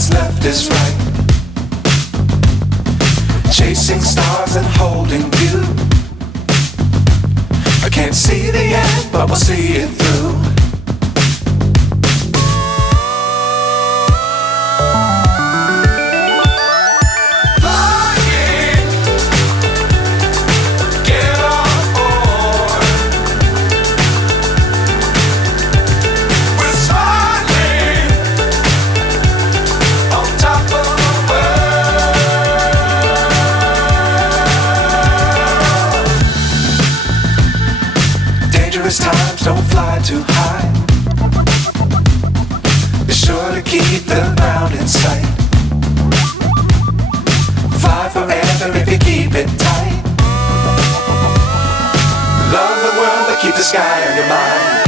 what's left is right. Chasing stars and holding you. I can't see the end, but we'll see it through. Times don't fly too high. Be sure to keep the ground in sight. Fly forever if you keep it tight. Love the world but keep the sky on your mind.